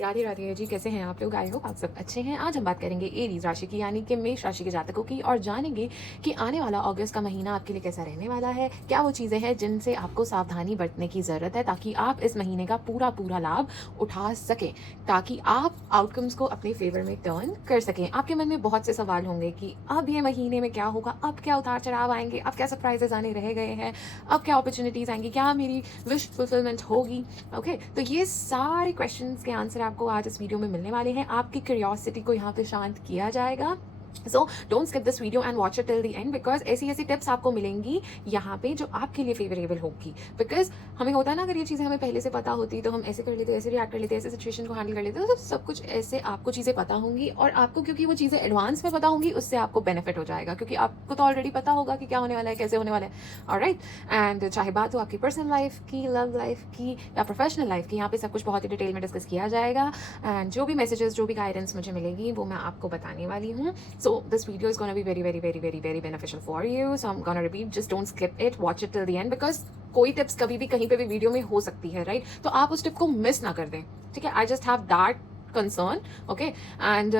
राधे राधे जी, कैसे हैं आप लोग? आई होप आप सब अच्छे हैं। आज हम बात करेंगे एरीज राशि की, यानी कि मेष राशि के जातकों की, और जानेंगे कि आने वाला अगस्त का महीना आपके लिए कैसा रहने वाला है। क्या वो चीज़ें हैं जिनसे आपको सावधानी बरतने की ज़रूरत है, ताकि आप इस महीने का पूरा लाभ उठा सकें, ताकि आप आउटकम्स को अपने फेवर में टर्न कर सकें। आपके मन में बहुत से सवाल होंगे कि अब ये महीने में क्या होगा, अब क्या उतार चढ़ाव आएंगे, अब क्या सरप्राइजेस आने रह गए हैं, अब क्या अपॉर्चुनिटीज़ आएंगी, क्या मेरी विश फुलफिलमेंट होगी। ओके, तो ये सारे क्वेश्चंस के आंसर आपको आज इस वीडियो में मिलने वाले हैं। आपकी क्यूरियोसिटी को यहाँ पे शांत किया जाएगा। So don't skip this video and watch it till the end, because ऐसी टिप्स आपको मिलेंगी यहाँ पे जो आपके लिए फेवरेबल होगी। बिकॉज हमें होता है ना, अगर ये चीज़ें हमें पहले से पता होती तो हम ऐसे कर लेते, ऐसे रिएक्ट कर लेते, ऐसे सिचुएशन को हैंडल कर लेते, तो सब कुछ ऐसे आपको चीज़ें पता होंगी, और आपको क्योंकि वो चीज़ें एडवांस में पता होंगी, उससे आपको बेनिफिट हो जाएगा, क्योंकि आपको तो ऑलरेडी पता होगा कि क्या होने वाला है, कैसे होने वाला है। ऑलराइट, एंड चाहे बात हो आपकी पर्सनल लाइफ की, लव लाइफ की, या प्रोफेशनल लाइफ की, यहाँ पे सब कुछ बहुत ही डिटेल में डिस्कस किया जाएगा। एंड जो भी मैसेजेस, जो भी गाइडेंस मुझे मिलेगी, वो मैं आपको बताने वाली हूँ। So this video is gonna be very beneficial for you, so I'm gonna repeat, just don't skip it, watch it till the end, because कोई टिप्स कभी भी कहीं पे भी वीडियो में हो सकती है, राइट? तो आप उस टिप को मिस ना कर दें, ठीक है? I just have that concern, okay? And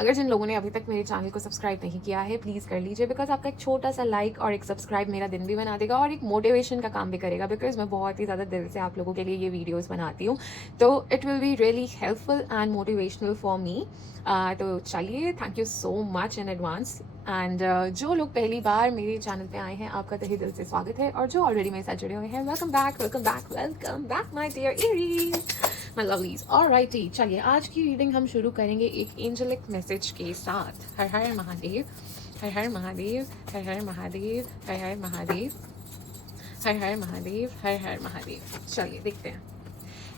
अगर जिन लोगों ने अभी तक मेरे चैनल को सब्सक्राइब नहीं किया है, प्लीज़ कर लीजिए, बिकॉज आपका एक छोटा सा लाइक और एक सब्सक्राइब मेरा दिन भी बना देगा, और एक मोटिवेशन का काम भी करेगा, बिकॉज मैं बहुत ही ज़्यादा दिल से आप लोगों के लिए ये वीडियोस बनाती हूँ। तो it will be really helpful and motivational for me. तो चलिए, thank you so much in advance. And जो लोग पहली बार मेरे चैनल पे आए हैं, आपका तहे दिल से स्वागत है, और जो ऑलरेडी मेरे साथ जुड़े हुए हैं, welcome back my dear Aries, my lovelies. Alrighty, चलिए आज की रीडिंग हम शुरू करेंगे एक एंजेलिक मैसेज के साथ। हर हर महादेव, हर हर महादेव, हर हर महादेव, हर हर महादेव, हर हर महादेव, हर हर महादेव। चलिए देखते हैं।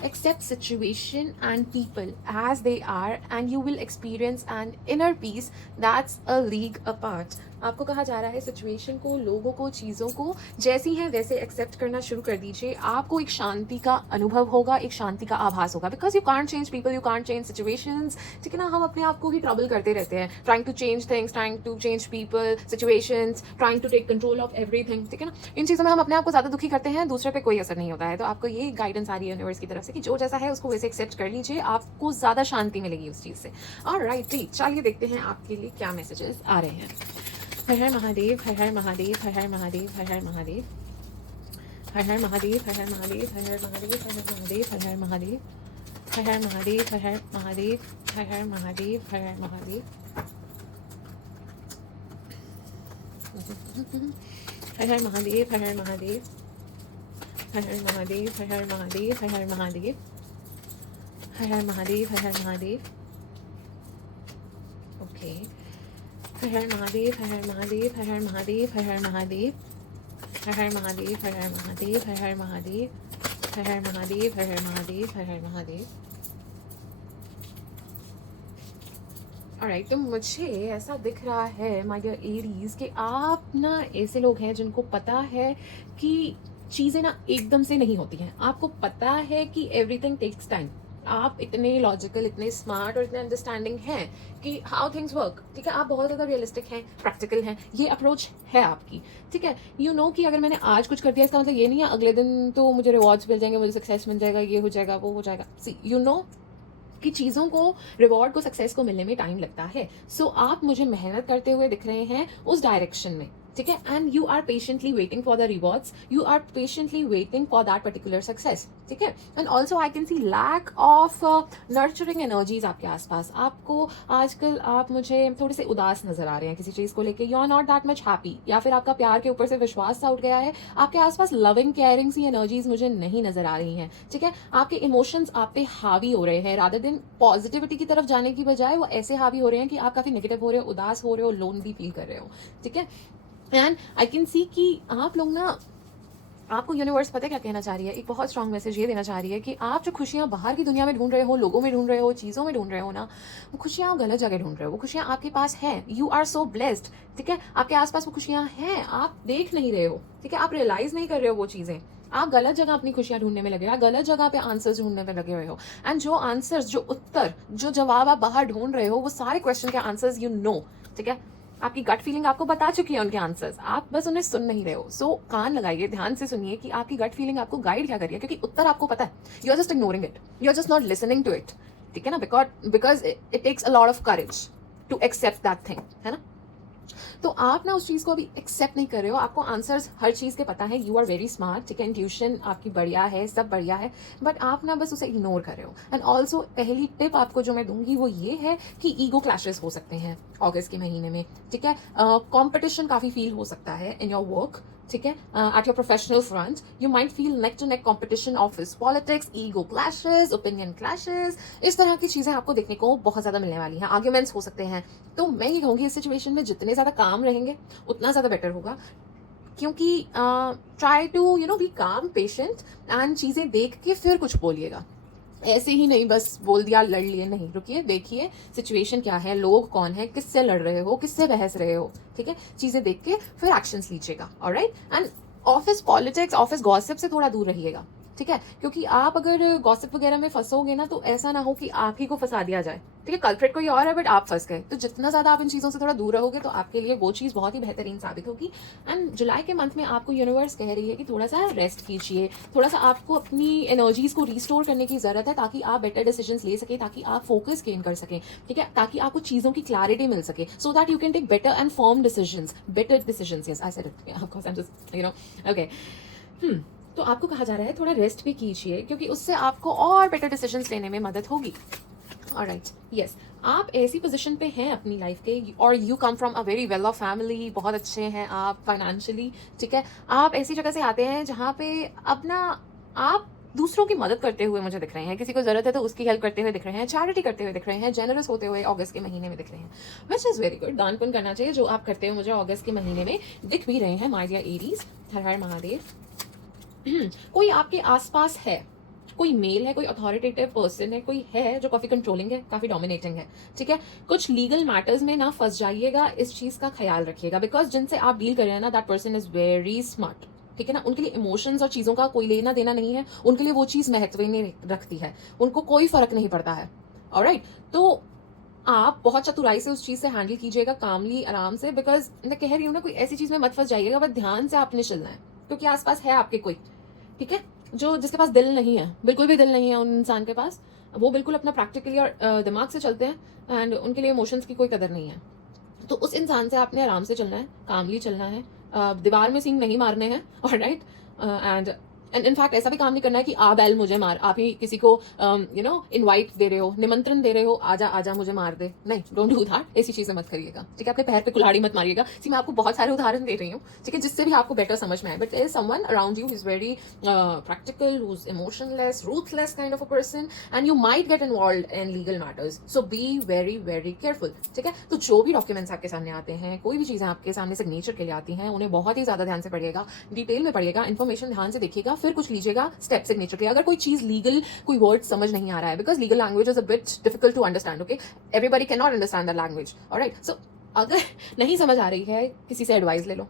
Accept situation and people as they are, and you will experience an inner peace that's a league apart. आपको कहा जा रहा है सिचुएशन को, लोगों को, चीज़ों को जैसी हैं वैसे एक्सेप्ट करना शुरू कर दीजिए। आपको एक शांति का अनुभव होगा, एक शांति का आभास होगा, because you can't change people, you can't change situations, ठीक है ना? हम अपने आप को ही ट्रबल करते रहते हैं, trying to change things, trying to change people, situations, trying to take control of everything, ठीक है ना? इन चीज़ों में हम अपने आप को ज़्यादा दुखी करते हैं, दूसरे पे कोई असर नहीं होता है। तो आपको ये गाइडेंस आ रही है यूनिवर्स की तरफ से कि जो जैसा है उसको वैसे एक्सेप्ट कर लीजिए, आपको ज़्यादा शांति मिलेगी उस चीज़ से। ऑलराइट, चलिए देखते हैं आपके लिए क्या मैसेजेस आ रहे हैं। हर हर महादेव, हर हर महादेव, हर हर महादेव, हर हर महादेव, हर हर महादेव, हर हर महादेव, हर हर महादेव, हर हर महादेव, हर हर महादेव, हर हर महादेव, हर हर महादेव, हर हर महादेव, हर हर महादेव, हर हर महादेव, हर हर महादेव, हर हर महादेव, हर हर महादेव, हर हर महादेव, हर हर महादेव, हर हर महादेव। ओके, हर हर महादेव, हर हर महादेव, हर हर महादेव, हर हर महादेव, हर हर महादेव, हर हर महादेव, हर हर महादेव, हर हर महादेव, हर हर महादेव, हर हर महादेव। ऑलराइट, तो मुझे ऐसा दिख रहा है माय डियर एरीज कि आप ना ऐसे लोग हैं जिनको पता है कि चीज़ें ना एकदम से नहीं होती हैं। आपको पता है कि एवरीथिंग टेक्स टाइम। आप इतने लॉजिकल, इतने स्मार्ट और इतने अंडरस्टैंडिंग हैं कि हाउ थिंग्स वर्क, ठीक है? आप बहुत ज़्यादा रियलिस्टिक हैं, प्रैक्टिकल हैं, ये अप्रोच है आपकी, ठीक है? यू नो कि अगर मैंने आज कुछ कर दिया, इसका मतलब ये नहीं है अगले दिन तो मुझे रिवॉर्ड्स मिल जाएंगे, मुझे सक्सेस मिल जाएगा, ये हो जाएगा, वो हो जाएगा। सी, यू नो कि चीज़ों को, रिवॉर्ड को, सक्सेस को मिलने में टाइम लगता है। सो आप मुझे मेहनत करते हुए दिख रहे हैं उस डायरेक्शन में, ठीक है? And you are patiently waiting for the rewards, you are patiently waiting for that particular success, ठीक है? And also I can see lack of nurturing energies आपके आसपास। आपको आजकल, आप मुझे थोड़े से उदास नजर आ रहे हैं किसी चीज़ को लेके, you are not that much happy, या फिर आपका प्यार के ऊपर से विश्वास सा उठ गया है। आपके आसपास लविंग, केयरिंग सी एनर्जीज मुझे नहीं नजर आ रही हैं, ठीक है? आपके इमोशंस आप पे हावी हो रहे हैं, रादर देन पॉजिटिविटी की तरफ जाने की बजाय वो ऐसे हावी हो रहे हैं कि आप काफ़ी नेगेटिव हो रहे हो, उदास हो रहे हो, लोनली फील कर रहे हो, ठीक है? एंड आई कैन सी कि आप लोग ना, आपको यूनिवर्स पता है क्या कहना चाह रही है? एक बहुत स्ट्रॉन्ग मैसेज ये देना चाह रही है कि आप जो खुशियाँ बाहर की दुनिया में ढूंढ रहे हो, लोगों में ढूंढ रहे हो, चीज़ों में ढूंढ रहे हो ना, वो खुशियाँ आप गलत जगह ढूंढ रहे हो। वो खुशियाँ आपके पास हैं, यू आर सो ब्लेस्ड, ठीक है? आपके आसपास वो खुशियाँ हैं, आप देख नहीं रहे हो, ठीक है? आप रियलाइज नहीं कर रहे हो वो चीज़ें। आप गलत जगह अपनी खुशियाँ ढूंढने में लगे हो, गलत जगह पे आंसर्स ढूंढने में लगे हुए हो। एंड जो आंसर्स, जो उत्तर, जो जवाब आप बाहर ढूंढ रहे हो, वो सारे क्वेश्चन के आंसर्स यू नो, ठीक है? आपकी गट फीलिंग आपको बता चुकी है उनके आंसर्स, आप बस उन्हें सुन नहीं रहे हो। सो कान लगाइए, ध्यान से सुनिए कि आपकी गट फीलिंग आपको गाइड क्या कर रही है, क्योंकि उत्तर आपको पता है, you are just ignoring it, you are just not listening to it, ठीक है ना, because it takes a lot of courage to accept that thing, है ना। तो आप ना उस चीज़ को अभी एक्सेप्ट नहीं कर रहे हो, आपको आंसर्स हर चीज़ के पता है, यू आर वेरी स्मार्ट, ठीक है, इंट्यूशन आपकी बढ़िया है, सब बढ़िया है, बट आप ना बस उसे इग्नोर कर रहे हो। एंड ऑल्सो पहली टिप आपको जो मैं दूंगी वो ये है कि ईगो क्लैशेस हो सकते हैं अगस्त के महीने में, ठीक है। कॉम्पिटिशन काफ़ी फील हो सकता है इन योर वर्क, ठीक है, at your professional front you might feel neck to neck competition, office politics, ego clashes, opinion clashes, इस तरह की चीज़ें आपको देखने को बहुत ज़्यादा मिलने वाली हैं, आर्ग्यूमेंट्स हो सकते हैं। तो मैं ये कहूँगी इस सिचुएशन में जितने ज़्यादा काम रहेंगे उतना ज़्यादा बेटर होगा, क्योंकि ट्राई टू बी काम, पेशेंट, एंड चीज़ें देख के फिर कुछ बोलिएगा, ऐसे ही नहीं बस बोल दिया लड़ लिए, नहीं, रुकिए, देखिए सिचुएशन क्या है, लोग कौन है, किससे लड़ रहे हो, किससे बहस रहे हो, ठीक है, चीज़ें देख के फिर एक्शंस लीजिएगा, alright. And office politics, office gossip से थोड़ा दूर रहिएगा, ठीक है, क्योंकि आप अगर गॉसिप वगैरह में फंसोगे ना तो ऐसा ना हो कि आप ही को फंसा दिया जाए, ठीक है, कल्प्रिट कोई और है बट आप फंस गए। तो जितना ज़्यादा आप इन चीज़ों से थोड़ा दूर रहोगे तो आपके लिए वो चीज़ बहुत ही बेहतरीन साबित होगी। एंड जुलाई के मंथ में आपको यूनिवर्स कह रही है कि थोड़ा सा रेस्ट कीजिए, थोड़ा सा आपको अपनी एनर्जीज को रिस्टोर करने की ज़रूरत है, ताकि आप बेटर डिसीजंस ले सकें, ताकि आप फोकस गेन कर सकें, ठीक है, ताकि आपको चीज़ों की क्लैरिटी मिल सके, so that you can take better and firm decisions, better decisions, yes I said it, of course I am just okay. तो आपको कहा जा रहा है थोड़ा रेस्ट भी कीजिए, क्योंकि उससे आपको और बेटर डिसीजंस लेने में मदद होगी, ऑलराइट, यस। आप ऐसी पोजीशन पे हैं अपनी लाइफ के, और you come from a very well of family, बहुत अच्छे हैं आप फाइनेंशियली, ठीक है, आप ऐसी जगह से आते हैं जहाँ पे अपना आप दूसरों की मदद करते हुए मुझे दिख रहे हैं, किसी को जरूरत है तो उसकी हेल्प करते हुए दिख रहे हैं, चैरिटी करते हुए दिख रहे हैं, जेनरस होते हुए अगस्त के महीने में दिख रहे हैं, विच इज़ वेरी गुड। दान पुण्य करना चाहिए, जो आप करते हुए मुझे अगस्त के महीने में दिख भी रहे हैं, माय डियर एरीज। हर हर महादेव। कोई आपके आसपास है, कोई मेल है, कोई अथॉरिटेटिव पर्सन है, कोई है जो काफ़ी कंट्रोलिंग है, काफ़ी डोमिनेटिंग है, ठीक है। कुछ लीगल मैटर्स में ना फंस जाइएगा, इस चीज़ का ख्याल रखिएगा, बिकॉज जिनसे आप डील कर रहे हैं ना, that person is very smart, ठीक है ना, उनके लिए इमोशंस और चीज़ों का कोई लेना देना नहीं है, उनके लिए वो चीज़ महत्व ही नहीं रखती है, उनको कोई फर्क नहीं पड़ता है, ऑलराइट। तो आप बहुत चतुराई से उस चीज़ से हैंडल कीजिएगा, कामली, आराम से, बिकॉज मैं कह रही हूँ ना, कोई ऐसी चीज़ में मत फंस जाइएगा, बट ध्यान से आपने चलना है, क्योंकि आसपास है आपके कोई, ठीक है, जो जिसके पास दिल नहीं है, बिल्कुल भी दिल नहीं है उन इंसान के पास, वो बिल्कुल अपना प्रैक्टिकली और दिमाग से चलते हैं, एंड उनके लिए इमोशंस की कोई कदर नहीं है। तो उस इंसान से आपने आराम से चलना है, कामली चलना है, दीवार में सींग नहीं मारने हैं, ऑलराइट। एंड इनफैक्ट ऐसा भी काम नहीं करना है कि आ बैल मुझे मार, आप ही किसी को इनवाइट दे रहे हो, निमंत्रण दे रहे हो, आजा आजा मुझे मार दे, नहीं, डोंट डू दैट, ऐसी चीज़ें मत करिएगा, ठीक है, अपने पैर पे कुल्हाड़ी मत मारिएगा। मैं आपको बहुत सारे उदाहरण दे रही हूँ, ठीक है, जिससे भी आपको बेटर समझ में आए, but there is someone around you is very practical, who is emotionless, ruthless kind of a person, and you might get involved in legal matters, so be very very careful, ठीक है। तो जो भी documents आपके सामने आते हैं, कोई भी चीज़ें आपके सामने सिग्नेचर के लिए आती हैं, उन्हें बहुत ही ज़्यादा ध्यान से पढ़िएगा, डिटेल में पढ़िएगा, इन्फॉर्मेशन ध्यान से देखिएगा, फिर कुछ लीजिएगा स्टेप सिग्नेचर के। अगर कोई चीज़ लीगल, कोई वर्ड समझ नहीं आ रहा है, because legal language is a bit difficult to understand, okay, everybody can not understand the language, alright. सो अगर नहीं समझ आ रही है, किसी से एडवाइस ले लो,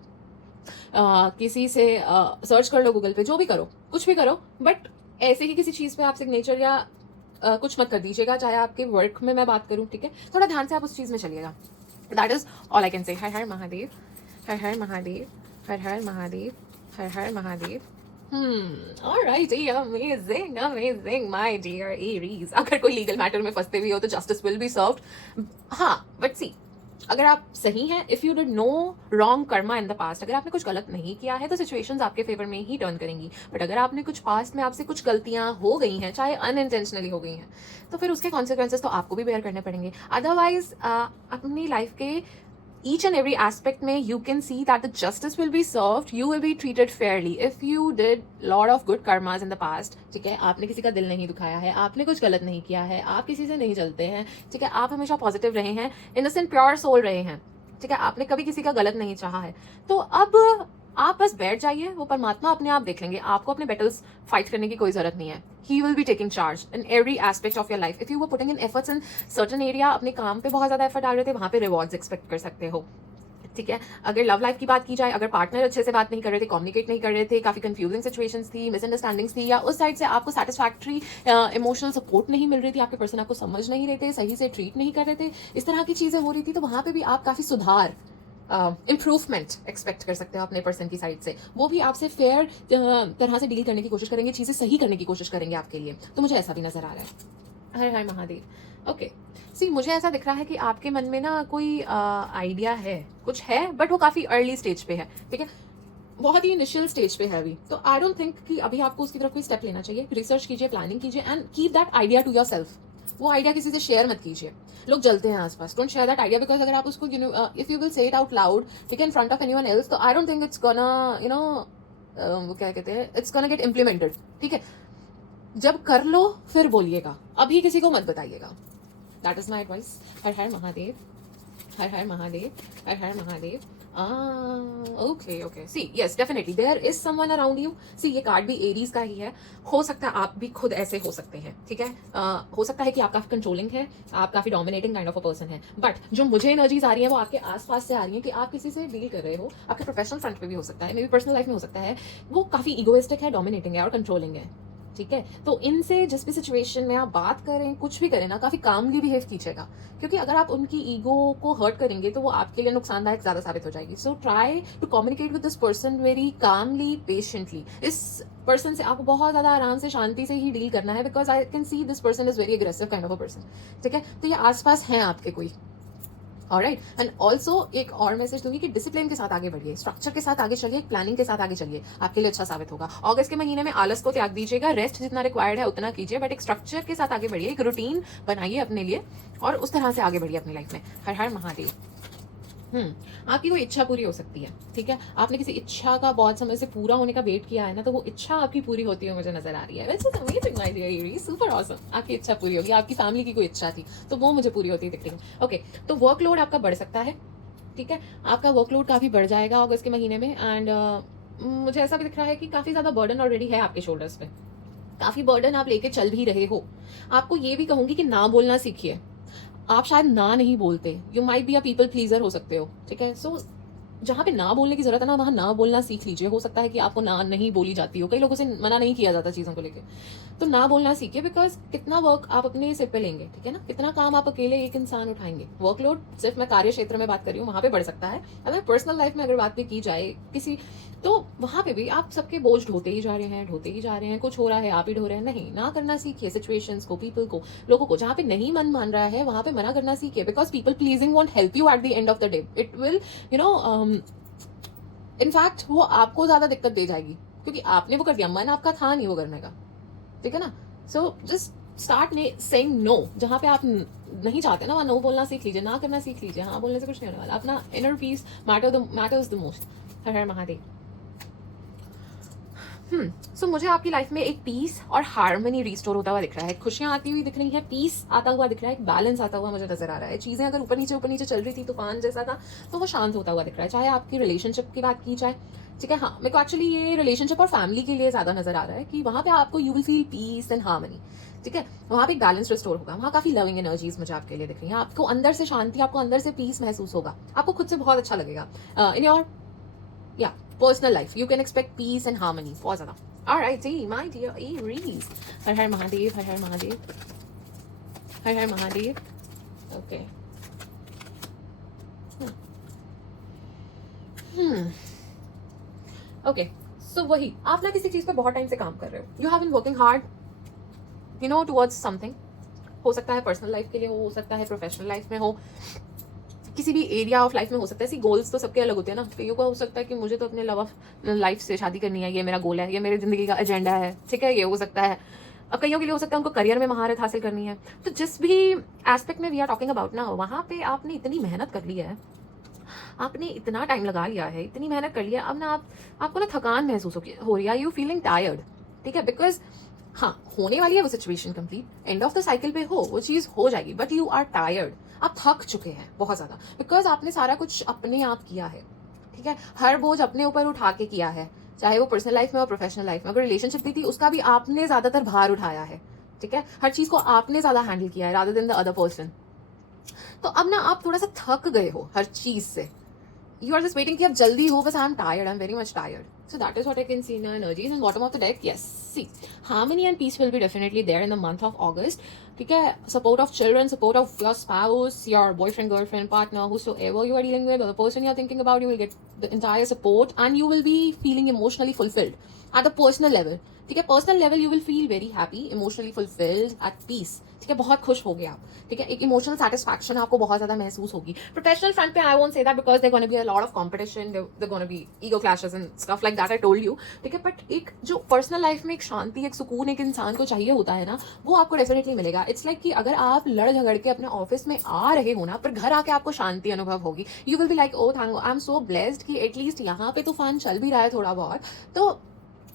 किसी से सर्च कर लो गूगल पे, जो भी करो, कुछ भी करो, बट ऐसे ही किसी चीज़ पे आप सिग्नेचर या कुछ मत कर दीजिएगा, चाहे आपके वर्क में मैं बात करूँ, ठीक है, थोड़ा ध्यान से आप उस चीज़ में चलिएगा, that is all I can say. Her her Mahadev, her her Mahadev, her her Mahadev, her her Mahadev. Alrighty, amazing, amazing, my dear Aries. अगर कोई लीगल मैटर में फंसते भी हो तो जस्टिस विल बी सर्व्ड। हाँ, बट सी, अगर आप सही हैं, if you did no wrong karma in the past, अगर आपने कुछ गलत नहीं किया है तो सिचुएशंस आपके फेवर में ही टर्न करेंगी, बट अगर आपने कुछ पास्ट में आपसे कुछ गलतियां हो गई हैं, चाहे अनइंटेंशनली हो गई हैं, तो फिर उसके कॉन्सिक्वेंसेस तो आपको भी बेयर करने पड़ेंगे। अदरवाइज अपनी लाइफ के each and every aspect में you can see that the justice will be served, you will be treated fairly if you did lot of good karmas in the past, ठीक है, आपने किसी का दिल नहीं दुखाया है, आपने कुछ गलत नहीं किया है, आप किसी से नहीं जलते हैं, ठीक है, आप हमेशा पॉजिटिव रहे हैं, इनोसेंट प्योर सोल रहे हैं, ठीक है, आपने कभी किसी का गलत नहीं चाहा है, तो अब आप बस बैठ जाइए, वो परमात्मा अपने आप देख लेंगे, आपको अपने बैटल्स फाइट करने की कोई जरूरत नहीं है। He will be taking charge in every aspect of your life. If you were putting in efforts in certain area, अपने काम पे बहुत ज्यादा एफर्ट डाल रहे थे, वहां पे रिवॉर्ड्स एक्सपेक्ट कर सकते हो, ठीक है। अगर लव लाइफ की बात की जाए, अगर पार्टनर अच्छे से बात नहीं कर रहे थे, कम्युनिकेट नहीं कर रहे थे, काफ़ी कंफ्यूजिंग सिचुएशंस थी, मिसअंडरस्टैंडिंग्स थी, या उस साइड से आपको सेटिस्फैक्ट्री इमोशनल सपोर्ट नहीं मिल रही थी, आपके पर्सन आपको समझ नहीं रहे थे, सही से ट्रीट नहीं कर रहे थे, इस तरह की चीज़ें हो रही थी, तो वहाँ पे भी आप काफ़ी सुधार इम्प्रूवमेंट एक्सपेक्ट कर सकते हो अपने पर्सन की साइड से। वो भी आपसे फेयर तरह से डील करने की कोशिश करेंगे, चीज़ें सही करने की कोशिश करेंगे आपके लिए। तो मुझे ऐसा भी नज़र आ रहा है। हर हर महादेव। ओके, सी मुझे ऐसा दिख रहा है कि आपके मन में ना कोई आइडिया है, कुछ है, बट वो काफ़ी अर्ली स्टेज पे है, ठीक है, बहुत ही इनिशियल स्टेज पे है अभी। तो आई डोंट थिंक कि अभी आपको उसकी तरफ कोई स्टेप लेना चाहिए। रिसर्च कीजिए, प्लानिंग कीजिए and keep that idea to yourself. वो आइडिया किसी से शेयर मत कीजिए। लोग जलते हैं आसपास, don't share that idea, because अगर आप उसको if you will say it out loud, ठीक है, in front of anyone else, तो I don't think it's gonna वो क्या कहते हैं, इट्स गोना गेट इम्प्लीमेंटेड, ठीक है। जब कर लो फिर बोलिएगा, अभी किसी को मत बताइएगा। That is my advice. Har her Mahadev, her her Mahadev, her her Mahadev. Okay okay, see yes definitely there is someone around you. See ये कार्ड भी एरीज का ही है। हो सकता है आप भी खुद ऐसे हो सकते हैं, ठीक है। हो सकता है कि आप काफी कंट्रोलिंग है, आप काफी dominating kind of a person है, बट जो मुझे एनर्जीज आ रही है वो आपके आसपास से आ रही है कि आप किसी से डील कर रहे हो। आपके प्रोफेशनल फ्रंट पे भी हो सकता है, मे बी पर्सनल लाइफ में हो सकता है। वो काफी इगोइस्टिक है, डोमिनेटिंग है और कंट्रोलिंग है, ठीक है। तो इनसे जिस भी सिचुएशन में आप बात करें, कुछ भी करें ना, काफी कामली बिहेव कीजिएगा, क्योंकि अगर आप उनकी ईगो को हर्ट करेंगे तो वो आपके लिए नुकसानदायक ज्यादा साबित हो जाएगी। So try to communicate with this person very calmly, patiently. इस पर्सन से आपको बहुत ज्यादा आराम से, शांति से ही डील करना है, because I can see this person is very aggressive kind of a person, ठीक है। तो ये आसपास हैं आपके कोई, ऑलराइट। एंड ऑल्सो एक और मैसेज दूंगी कि डिसिप्लिन के साथ आगे बढ़िए, स्ट्रक्चर के साथ आगे चलिए, प्लानिंग के साथ आगे चलिए, आपके लिए अच्छा साबित होगा। अगस्त के महीने में आलस को त्याग दीजिएगा, रेस्ट जितना रिक्वायर्ड है उतना कीजिए, बट एक स्ट्रक्चर के साथ आगे बढ़िए, एक रूटीन बनाइए अपने लिए और उस तरह से आगे बढ़िए अपनी लाइफ में। हर हर महादेव। आपकी कोई इच्छा पूरी हो सकती है, ठीक है। आपने किसी इच्छा का बहुत समय से पूरा होने का वेट किया है ना, तो वो इच्छा आपकी पूरी होती है मुझे नजर आ रही है। वैसे amazing my dear Aries, super awesome. आपकी इच्छा पूरी होगी, आपकी फैमिली की कोई इच्छा थी तो वो मुझे पूरी होती दिख रही है। ओके, तो वर्कलोड आपका बढ़ सकता है, ठीक है। आपका वर्कलोड काफी बढ़ जाएगा अगस्त के महीने में। एंड मुझे ऐसा भी दिख रहा है कि काफी ज्यादा बर्डन ऑलरेडी है आपके शोल्डर्स पे, काफी बर्डन आप लेके चल भी रहे हो। आपको ये भी कहूंगी कि ना बोलना सीखिए। आप शायद ना नहीं बोलते, you might be a people pleaser हो सकते हो, ठीक है। सो जहाँ पे ना बोलने की जरूरत है ना, वहाँ ना बोलना सीख लीजिए। हो सकता है कि आपको ना नहीं बोली जाती हो, कई लोगों से मना नहीं किया जाता चीज़ों को लेके, तो ना बोलना सीखिए। बिकॉज कितना वर्क आप अपने सिर पे लेंगे, ठीक है ना, कितना काम आप अकेले एक इंसान उठाएंगे। वर्कलोड सिर्फ मैं कार्य क्षेत्र में बात कर रही हूँ, वहाँ पे बढ़ सकता है। अगर पर्सनल लाइफ में अगर बात भी की जाए किसी, तो वहाँ पे भी आप सबके बोझ ढोते ही जा रहे हैं, ढोते ही जा रहे हैं। कुछ हो रहा है आप ही ढो रहे हैं, नहीं। ना करना सीखिए सिचुएशंस को, पीपल को, लोगों को। जहाँ पे नहीं मन मान रहा है वहाँ पे मना करना सीखिए, because people pleasing want help you at the end of the day. It will in fact वो आपको ज्यादा दिक्कत दे जाएगी, क्योंकि आपने वो कर दिया, मन आपका था नहीं वो करने का, ठीक है ना। So just start saying no. जहाँ पे आप नहीं चाहते ना, वहाँ नो बोलना सीख लीजिए, ना करना सीख लीजिए। हाँ बोलने से कुछ नहीं होने वाला। अपना inner peace matters the most. Har her Mahadev. So मुझे आपकी लाइफ में एक पीस और हार्मनी रिस्टोर होता हुआ दिख रहा है, खुशियां आती हुई दिख रही है, पीस आता हुआ दिख रहा है, एक बैलेंस आता हुआ मुझे नजर आ रहा है। चीजें अगर ऊपर नीचे चल रही थी, तूफान जैसा था, तो वो शांत होता हुआ दिख रहा है। चाहे आपकी रिलेशनशिप की बात की जाए, ठीक है। हाँ, मेरे को एक्चुअली ये रिलेशनशिप और फैमिली के लिए ज्यादा नजर आ रहा है कि वहाँ पे आपको you will feel peace and harmony, ठीक है। वहाँ पे एक बैलेंस रिस्टोर होगा, वहाँ काफी लविंग एनर्जीज मुझे आपके लिए दिख रही है। आपको अंदर से शांति, आपको अंदर से पीस महसूस होगा, आपको खुद से बहुत अच्छा लगेगा। इन योर या personal life you can expect peace and harmony बहुत ज्यादा। Alright, my dear Aries. Her her Mahadev, her her Mahadev, her her Mahadev. Okay. Okay. So वही, आप ना किसी चीज पे बहुत टाइम से काम कर रहे हो। You have been working hard, you know, towards something. हो सकता है पर्सनल लाइफ के लिए हो सकता है प्रोफेशनल लाइफ में हो, किसी भी एरिया ऑफ लाइफ में हो सकता है। ऐसी गोल्स तो सबके अलग होते हैं ना। कईयों को हो सकता है कि मुझे तो अपने लव ऑफ लाइफ से शादी करनी है, ये मेरा गोल है, ये मेरी जिंदगी का एजेंडा है, ठीक है। ये हो सकता है। अब कईयों के लिए हो सकता है उनको करियर में महारत हासिल करनी है। तो जिस भी एस्पेक्ट में वी आर टॉकिंग अबाउट ना, वहाँ पे आपने इतनी मेहनत कर ली है, आपने इतना टाइम लगा लिया है, इतनी मेहनत कर लिया, अब ना आपको ना थकान महसूस हो रही है, यू फीलिंग टायर्ड, ठीक है। बिकॉज हाँ, होने वाली है वो situation complete, end of the cycle पे हो, वो चीज हो जाएगी, बट यू आर टायर्ड। आप थक चुके हैं बहुत ज्यादा, बिकॉज आपने सारा कुछ अपने आप किया है, ठीक है। हर बोझ अपने ऊपर उठा के किया है, चाहे वो पर्सनल लाइफ में और प्रोफेशनल लाइफ में। अगर रिलेशनशिप भी थी, उसका भी आपने ज्यादातर भार उठाया है, ठीक है। हर चीज को आपने ज्यादा हैंडल किया है rather than the other person. तो अब ना आप थोड़ा सा थक गए हो हर चीज से, you are just waiting कि अब जल्दी हो, बस I'm tired, I'm very much tired. So that is what I can see in your energies. And bottom of the deck, yes, see, harmony and peace will be definitely there in the month of August. ठीक है, support of children, support of your spouse, your boyfriend, girlfriend, partner, whosoever you are dealing with, or the person you are thinking about, you will get the entire support and you will be feeling emotionally fulfilled at a personal level. ठीक है, personal level you will feel very happy, emotionally fulfilled, at peace. ठीक है, बहुत खुश हो गए आप। ठीक है, एक इमोशनल सेटिस्फैक्शन आपको बहुत ज्यादा महसूस होगी। प्रोफेशनल फ्रंट पे I won't say that because there gonna be a lot of competition, there gonna be ego clashes and stuff like that, I told you. ठीक है, बट एक जो पर्सनल लाइफ में एक शांति, एक सुकून एक इंसान को चाहिए होता है ना, वो आपको डेफिनेटली मिलेगा। इट्स लाइक कि अगर आप लड़ झगड़ के अपने ऑफिस में आ रहे हो ना, पर घर आके आपको शांति अनुभव होगी, you will be like oh thank I am so blessed कि एटलीस्ट यहाँ पे तूफान चल भी रहा है थोड़ा बहुत, तो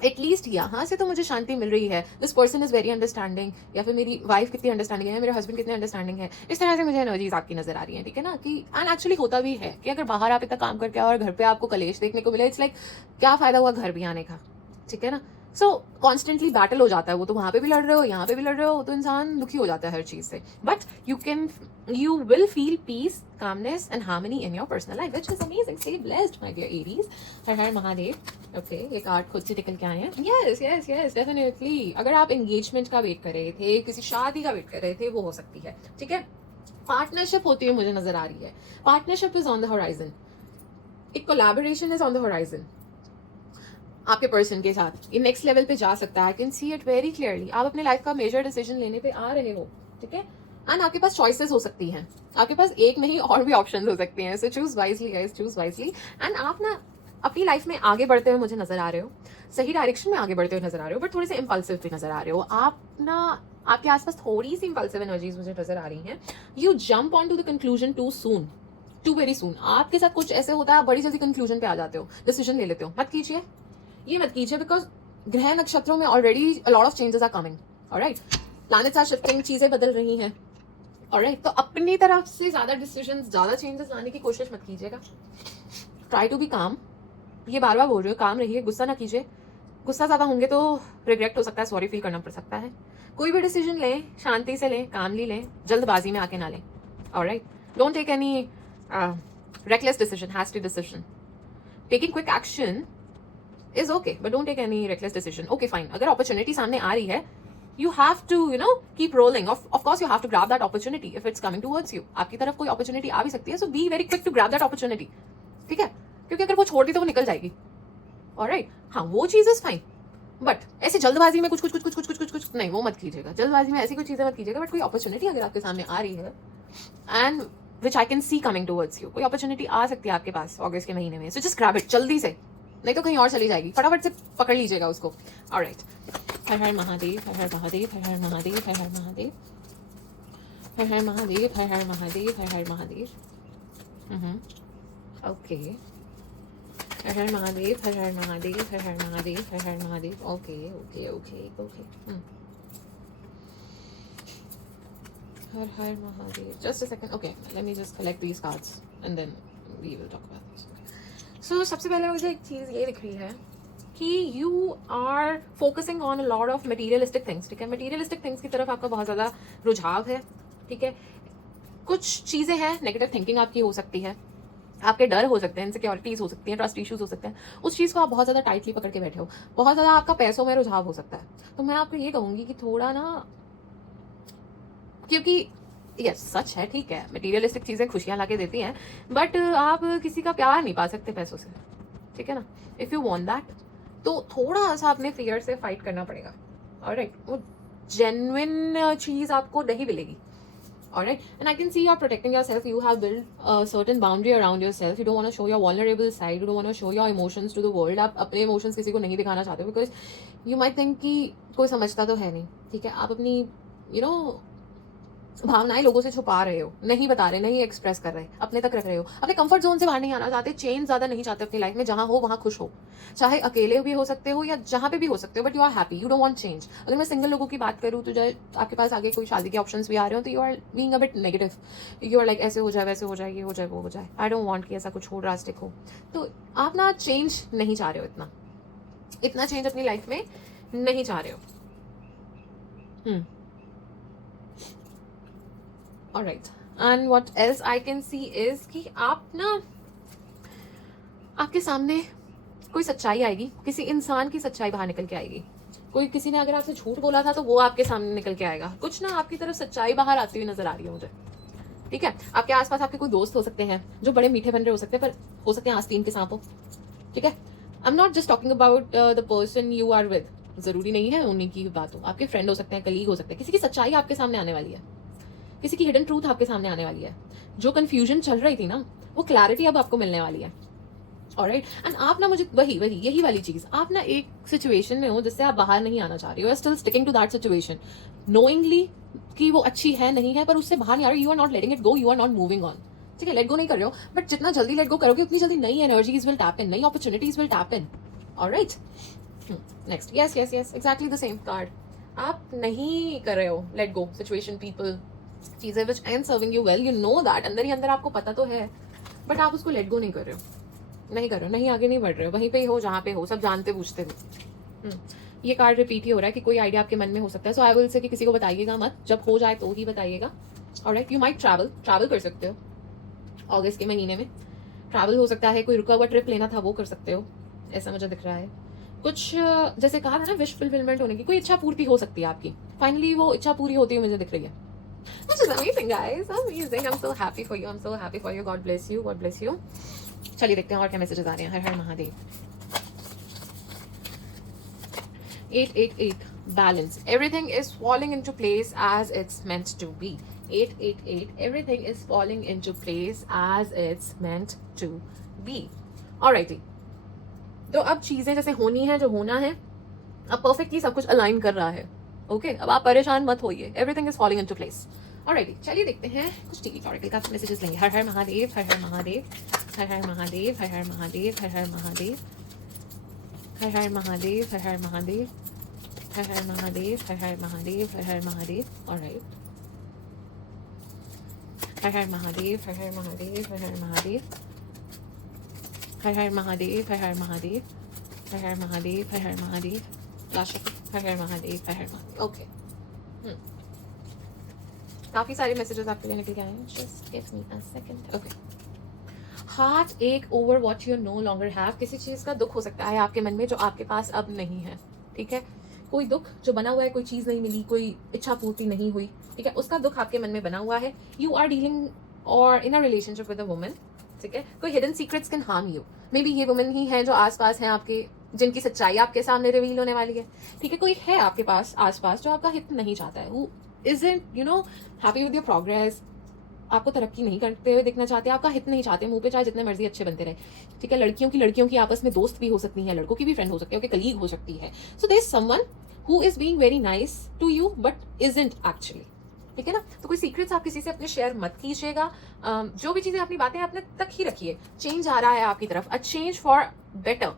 एटलीस्ट यहाँ से तो मुझे शांति मिल रही है। This person is very understanding, या फिर मेरी वाइफ कितनी अंडरस्टैंडिंग है, मेरे हस्बैंड कितने अंडरस्टैंडिंग है। इस तरह से मुझे एनर्जीज आपकी नजर आ रही है। ठीक है ना, कि एंड एक्चुअली होता भी है कि अगर बाहर आप इतना काम करके और घर पे आपको कलेश देखने को मिले, इट्स लाइक क्या फायदा हुआ घर भी आने का। ठीक है ना, सो कॉन्स्टेंटली बैटल हो जाता है, वो तो वहां पे भी लड़ रहे हो, यहाँ पे भी लड़ रहे हो, तो इंसान दुखी हो जाता है हर चीज से। But you will feel peace, calmness and harmony in your personal life, which is amazing. Stay blessed, my dear Aries. Her her Mahadev. Okay, ये कार्ड खुद से निकल के आए हैं। Yes yes yes, definitely. अगर आप एंगेजमेंट का वेट कर रहे थे, किसी शादी का वेट कर रहे थे, वो हो सकती है। ठीक है, पार्टनरशिप होती हुई मुझे नजर आ रही है। Partnership is on the horizon, एक collaboration is on the horizon आपके पर्सन के साथ। ये नेक्स्ट लेवल पे जा सकता है। I can see it very clearly. आप अपने लाइफ का मेजर डिसीजन लेने पे आ रहे हो। ठीक है, एंड आपके पास चॉइसेस हो सकती हैं, आपके पास एक नहीं और भी ऑप्शंस हो सकते हैं। So choose wisely guys, choose wisely. And आप ना अपनी लाइफ में आगे बढ़ते हुए मुझे नजर आ रहे हो, सही डायरेक्शन में आगे बढ़ते हुए नजर आ रहे हो, बट थोड़े से इंपल्सिव भी नजर आ रहे हो। आप ना, आपके आसपास थोड़ी सी इंपल्सिव एनर्जीज मुझे नजर आ रही हैं। You jump on to the conclusion too soon, too very soon. आपके साथ कुछ ऐसे होता है, आप बड़ी जल्दी कंक्लूजन पे आ जाते हो, डिसीजन ले लेते हो। मत कीजिए, ये मत कीजिए, बिकॉज ग्रह नक्षत्रों में already a lot of changes are coming. Alright, planets are shifting, चीजें बदल रही हैं। ऑलराइट, तो अपनी तरफ से ज्यादा डिसीजन, ज्यादा चेंजेस लाने की कोशिश मत कीजिएगा। ट्राई टू बी काम, ये बार बार बोल रही हूँ, काम रहिए, गुस्सा ना कीजिए। गुस्सा ज्यादा होंगे तो रिग्रेट हो सकता है, सॉरी फील करना पड़ सकता है। कोई भी डिसीजन लें, शांति से लें, कामली लें, जल्दबाजी में आके ना लें। Alright, don't take any reckless decision, hasty decision. Taking quick action is okay, but don't take any reckless decision. Okay, fine. अगर opportunity सामने आ रही है, you have to, you know, keep rolling. Of course, you have to grab that opportunity if it's coming towards you. आपकी तरफ कोई opportunity आ भी सकती है, so be very quick to grab that opportunity. ठीक है, क्योंकि अगर वो छोड़ दी तो वो निकल जाएगी। Alright, हाँ, वो चीज़ is fine. बट ऐसे जल्दबाजी में कुछ नहीं, वो मत कीजिएगा। जल्दबाजी में ऐसी कोई चीज़ें मत कीजिएगा। बट कोई अपॉर्चुनिटी अगर आपके सामने आ रही है, and which I can C coming towards you, कोई अपॉर्चुनिटी आ सकती है आपके पास अगस्त के महीने में, सो जस्ट ग्रैब इट जल्दी से, नहीं तो कहीं और चली जाएगी। फटाफट से पकड़ लीजिएगा उसको। Alright, Har her Mahadev, her her Mahadev, her her Mahadev, her her Mahadev, her her Mahadev, her her Mahadev, her her Mahadev. Okay, Har her Mahadev, her her Mahadev, her her Mahadev, her her Mahadev. Okay okay okay okay, Har Har Mahadev. Just a second. Okay, let me just collect these cards and then we will talk about this. So सबसे पहले मुझे एक चीज़ ये दिख रही है कि you are focusing on a lot of materialistic things. ठीक है, materialistic things की तरफ आपका बहुत ज़्यादा रुझाव है। ठीक है, कुछ चीज़ें हैं, नेगेटिव थिंकिंग आपकी हो सकती है, आपके डर हो सकते हैं, इनसिक्योरिटीज हो सकती हैं, ट्रस्ट इश्यूज हो सकते हैं। उस चीज़ को आप बहुत ज़्यादा टाइटली पकड़ के बैठे हो, बहुत ज़्यादा आपका पैसों में रुझाव हो सकता है। तो मैं आपको ये कहूँगी कि थोड़ा ना, क्योंकि यस सच है, ठीक है, मटीरियलिस्टिक चीज़ें खुशियाँ ला के देती हैं, बट आप किसी का प्यार नहीं पा सकते पैसों से। ठीक है ना, इफ़ यू वांट दैट, तो थोड़ा सा अपने फियर से फाइट करना पड़ेगा। ऑलराइट, वो जेन्युइन चीज़ आपको नहीं मिलेगी। Alright, and I can see you're protecting yourself. You have built a certain boundary around yourself. You don't want to show your vulnerable side. You don't want to show your emotions to the world. आप अपने emotions किसी को नहीं दिखाना चाहते हो, because you might think कि कोई समझता तो है नहीं। ठीक है, आप अपनी भावनाएं लोगों से छुपा रहे हो, नहीं बता रहे, नहीं एक्सप्रेस कर रहे, अपने तक रख रहे हो, अपने कंफर्ट जोन से बाहर नहीं आना चाहते, चेंज ज्यादा नहीं चाहते अपनी लाइफ में। जहां हो वहां खुश हो, चाहे अकेले भी हो सकते हो या जहां पे भी हो सकते हो, but you are happy, you don't want change. अगर मैं सिंगल लोगों की बात करूँ तो जो आपके पास आगे कोई शादी के ऑप्शंस भी आ रहे हो, तो you are being a bit negative, you are like ऐसे हो जाए, वैसे हो जाए, ये हो जाए, वो हो जाए। आई डोंट वांट कि ऐसा कुछ हो, ड्रास्टिक हो। तो आप ना चेंज नहीं चाह रहे हो, इतना चेंज अपनी लाइफ में नहीं चाह रहे हो। Alright, and what else I can see is कि आप ना, आपके सामने कोई सच्चाई आएगी, किसी इंसान की सच्चाई बाहर निकल के आएगी, कोई किसी ने अगर आपसे झूठ बोला था तो वो आपके सामने निकल के आएगा। कुछ ना आपकी तरफ सच्चाई बाहर आती हुई नजर आ रही है मुझे, ठीक है। आपके आसपास आपके कोई दोस्त हो सकते हैं जो बड़े मीठे बन रहे हो सकते हैं, पर हो सकते हैं आस्तीन के सांप हो, ठीक है। I am not just talking about the person you are with, जरूरी नहीं है उन्हीं की बात हो, आपके फ्रेंड हो सकते हैं, कलीग हो सकते हैं। किसी की सच्चाई आपके सामने आने वाली है, किसी की हिडन ट्रूथ आपके सामने आने वाली है। जो कंफ्यूजन चल रही थी ना, वो क्लैरिटी अब आपको मिलने वाली है। ऑलराइट, एंड आप ना मुझे वही यही वाली चीज, आप ना एक सिचुएशन में हो जिससे आप बाहर नहीं आना चाह रहे हो, still sticking to that situation knowingly कि वो अच्छी है नहीं है, पर उससे बाहर नहीं आ रहे। You are not letting it go, you are not moving on, ठीक है। लेट गो नहीं कर रहे हो, बट जितना जल्दी लेट गो करोगे उतनी जल्दी नई एनर्जीज विल टैप इन, नई opportunities will tap in. Alright, next, yes yes yes, exactly the same card. आप नहीं कर रहे हो लेट गो सिचुएशन, पीपल, चीजें which and serving you well, you know that, अंदर ही अंदर आपको पता तो है, बट आप उसको लेट गो नहीं कर रहे हो, नहीं कर रहे हो, नहीं आगे नहीं बढ़ रहे हो, वहीं पे ही हो जहाँ पे हो, सब जानते पूछते हो। ये कार्ड रिपीट ही हो रहा है कि कोई आइडिया आपके मन में हो सकता है। सो आई विल से कि किसी को बताइएगा मत, जब हो जाए तो ही बताइएगा। ऑलराइट, यू माइट ट्रैवल कर सकते हो अगस्त के महीने में, ट्रैवल हो सकता है, कोई रुका हुआ ट्रिप लेना था वो कर सकते हो, ऐसा मुझे दिख रहा है। कुछ जैसे कहा था ना विश फुलफिलमेंट होने की, कोई इच्छा पूर्ति हो सकती है आपकी, फाइनली वो इच्छा पूरी होती हुई मुझे दिख रही है। Which is amazing, guys. Amazing. I'm so happy for you. I'm so happy for you. God bless you. God bless you. चलिए देखते हैं और क्या मैसेजेस आ रहे हैं। हर हर Mahadev. 888 balance. Everything is falling into place as it's meant to be. 888. Everything is falling into place as it's meant to be. Alrighty. तो अब चीजें जैसे होनी है, जो होना है, अब परफेक्टली सब कुछ अलाइन कर रहा है। ओके, अब आप परेशान मत होइए, everything is falling into place. Alright, चलिए देखते हैं कुछ टीवी ऑरेकल का मैसेजेस लेंगे। हर हर महादेव, हर हर महादेव, हर हर महादेव, हर हर महादेव, हर हर महादेव, हर हर महादेव, हर हर महादेव, हर हर महादेव, हर हर महादेव, हर हर महादेव। ऑलराइट, हर हर महादेव, हर हर महादेव, हर हर महादेव, हर हर महादेव, हर हर महादेव, हर हर महादेव, हर हर महादेव, लास्ट हर हर महादेव, हर हर महादेव। ओके, काफी सारे मैसेजेस आपके लिए निकल के आए हैं। Just give me a second. Okay, heartache over what you no longer have. किसी चीज का दुख हो सकता है आपके मन में जो आपके पास अब नहीं है, ठीक है। कोई दुख जो बना हुआ है, कोई चीज नहीं मिली, कोई इच्छा पूर्ति नहीं हुई, ठीक है, उसका दुख आपके मन में बना हुआ है। यू आर डीलिंग और in a relationship with a woman, ठीक है। कोई hidden secrets can harm you, maybe ये वुमन ही है जो आसपास है आपके, जिनकी सच्चाई आपके सामने रिवील होने वाली है, ठीक है। कोई है आपके पास आसपास जो आपका हित नहीं चाहता है, वो isn't you know happy with your progress, आपको तरक्की नहीं करते हुए दिखना चाहते, आपका हित नहीं चाहते, मुंह पे चाहे जितने मर्जी अच्छे बनते रहे, ठीक है। लड़कियों की आपस में दोस्त भी हो सकती हैं, लड़कों की भी फ्रेंड हो सकती है, ओके, कलीग हो सकती है। So there is someone who is being very nice to you but isn't actually, ठीक है ना। तो कोई सीक्रेट्स आप किसी से अपने शेयर मत कीजिएगा। जो भी चीजें अपनी बातें अपने तक ही रखिए। चेंज आ रहा है आपकी तरफ, अ चेंज फॉर बेटर,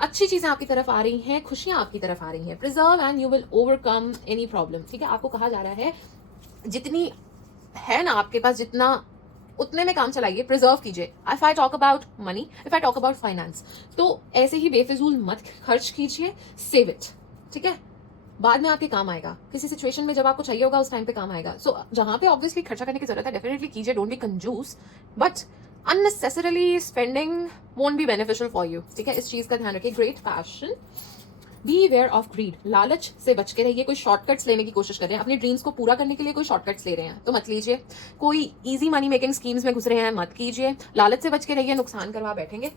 अच्छी चीजें आपकी तरफ आ रही हैं, खुशियां आपकी तरफ आ रही हैं। Preserve and you will overcome any problem, ठीक है। आपको कहा जा रहा है जितनी है ना आपके पास, जितना उतने में काम चलाइए, प्रिजर्व कीजिए। If I talk about money, if I talk about finance, तो ऐसे ही बेफिजूल मत खर्च कीजिए, सेव इट, ठीक है। बाद में आपके काम आएगा, किसी सिचुएशन में जब आपको चाहिए होगा उस टाइम पे काम आएगा। सो जहां पे ऑब्वियसली खर्चा करने की जरूरत है, डेफिनेटली कीजिए, डोंट बी कंजूस, but unnecessarily spending won't be beneficial for you, ठीक है। इस चीज का ध्यान रखिए। Great passion, be aware of greed, लालच से बच के रहिए। कोई शॉर्टकट्स लेने की कोशिश कर रहे हैं, अपनी ड्रीम्स को पूरा करने के लिए कोई शॉर्टकट्स ले रहे हैं तो मत लीजिए। कोई इजी मनी मेकिंग स्कीम्स में घुस रहे हैं, मत कीजिए। लालच से बच के रहिए, नुकसान करवा बैठेंगे।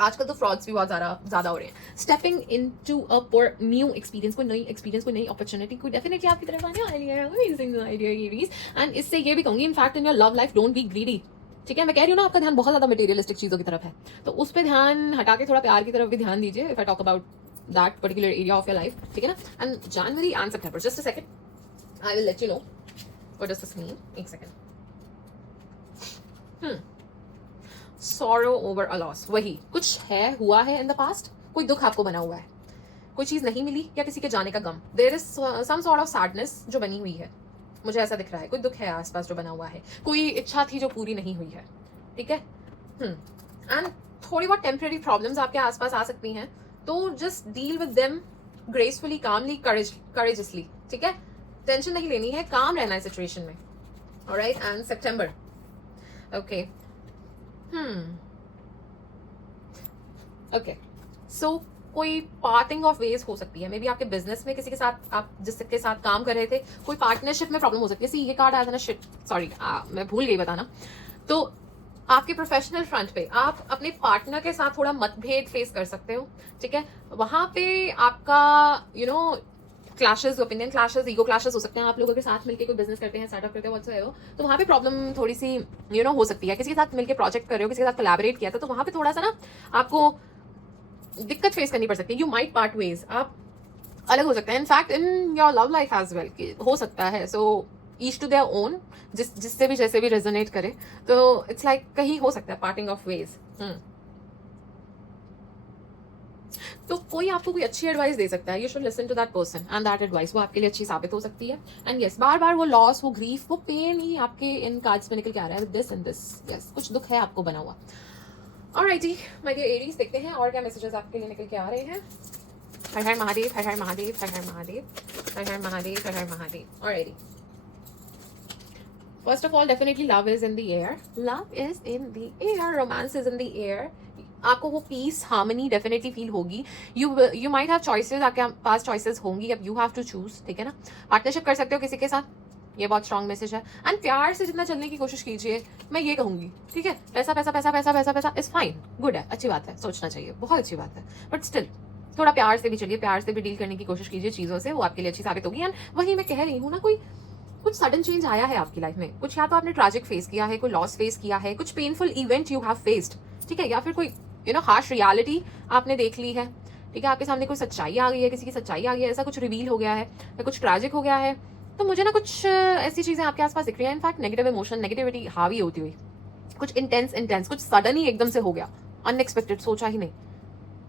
आजकल तो फ्रॉड्स भी बहुत ज्यादा हो रहे हैं। Stepping into a new experience, कोई नई एक्सपीरियंस, कोई नई अपॉर्चुनिटी, कोई डेफिनेटली आपकी तरफ आने वाली है। अमेजिंग आइडिया ये, एंड इससे ये भी कहूंगी, in fact in your love life don't be greedy, ठीक है। मैं कह रही हूँ ना, आपका ध्यान बहुत ज्यादा मटेरियलिस्टिक चीजों की तरफ है, तो उस पर ध्यान हटा के थोड़ा प्यार की तरफ भी ध्यान दीजिए। If I talk about that particular area of your life, ठीक है ना। And January and September, just a second, I will let you know what does this mean. एक second. Sorrow over a loss, वही कुछ है, हुआ है इन the past, कोई दुख आपको बना हुआ है, कोई चीज नहीं मिली या किसी के जाने का गम। There is some sort of sadness जो बनी हुई है, मुझे ऐसा दिख रहा है। कोई दुख है आसपास जो बना हुआ है, कोई इच्छा थी जो पूरी नहीं हुई है, ठीक है। एंड थोड़ी बहुत टेम्परेरी प्रॉब्लम्स आपके आसपास आ सकती हैं, तो just deal with them gracefully, calmly, courageously, ठीक है। टेंशन नहीं लेनी है, काम रहना है सिचुएशन में। Alright, and September, okay, okay. So कोई पार्टिंग ऑफ वेज हो सकती है। मे बी आपके बिजनेस में किसी के साथ, आप जिसके साथ काम कर रहे थे, कोई पार्टनरशिप में प्रॉब्लम हो सकती है। सी ये कार्ड आया था ना, शिट सॉरी मैं भूल गई बताना। तो आपके प्रोफेशनल फ्रंट पे आप अपने पार्टनर के साथ थोड़ा मतभेद फेस कर सकते हो, ठीक है। वहां पे आपका clashes, opinion clashes, ego clashes हो सकते हैं। आप लोगों के साथ मिलकर कोई बिजनेस करते हैं, स्टार्टअप करते हैं, व्हाटसोएवर, तो वहां पे प्रॉब्लम थोड़ी सी हो सकती है। किसी के साथ मिलकर प्रोजेक्ट कर रहे हो, किसी के साथ कोलैबोरेट किया था, तो वहां पे थोड़ा सा ना आपको दिक्कत फेस करनी पड़ सकती है। यू माइट पार्ट वेज, आप अलग हो सकते हैं। In fact in your love life as well हो सकता है। So each to their own, जिससे भी जैसे भी रेजोनेट करे, तो इट्स लाइक कहीं हो सकता है पार्टिंग ऑफ वेज। तो कोई आपको कोई अच्छी एडवाइस दे सकता है, you should listen to that person and that advice वो आपके लिए अच्छी साबित हो सकती है। एंड यस, बार बार वो लॉस, वो ग्रीफ, वो पेन ही आपके इन कार्ड्स में निकल के आ रहा है, दिस एंड दिस। यस, कुछ दुख है आपको बना हुआ। ऑलराइटी माय डियर एरीज, देखते हैं और क्या मैसेजेस आपके लिए निकल के आ रहे हैं। हर हर महादेव, हर हर महादेव, हर हर महादेव, हर हर महादेव, हर हर Mahadev. Alrighty, first of all definitely love is in the air, love is in the air, romance is in the air. आपको वो पीस, हार्मनी डेफिनेटली फील होगी। यू माइट हैव चॉइसेस, आपके पास चॉइसेस होंगी, अब यू हैव टू चूज, ठीक है ना। पार्टनरशिप कर सकते हो किसी के साथ, ये बहुत स्ट्रॉन्ग मैसेज है। एंड प्यार से जितना चलने की कोशिश कीजिए, मैं ये कहूंगी, ठीक है। पैसा पैसा पैसा पैसा पैसा पैसा इज फाइन, गुड है, अच्छी बात है, सोचना चाहिए, बहुत अच्छी बात है, बट स्टिल थोड़ा प्यार से भी चलिए, प्यार से भी डील करने की कोशिश कीजिए चीज़ों से, वो आपके लिए अच्छी साबित होगी। एंड वही मैं कह रही हूँ ना, कुछ सडन चेंज आया है आपकी लाइफ में, कुछ या तो आपने ट्रैजिक फेस किया है, कोई लॉस फेस किया है, कुछ painful event you have faced, ठीक है, या फिर कोई हार्श रियलिटी आपने देख ली है, ठीक है। आपके सामने कोई सच्चाई आ गई है, किसी की सच्चाई आ गई है, ऐसा कुछ रिवील हो गया है या कुछ ट्रैजिक हो गया है। तो मुझे ना कुछ ऐसी चीजें आपके आसपास दिख रही है। इनफैक्ट नेगेटिव इमोशन, नेगेटिविटी हावी होती हुई, कुछ इंटेंस, कुछ सडन ही एकदम से हो गया, अनएक्सपेक्टेड, सोचा ही नहीं।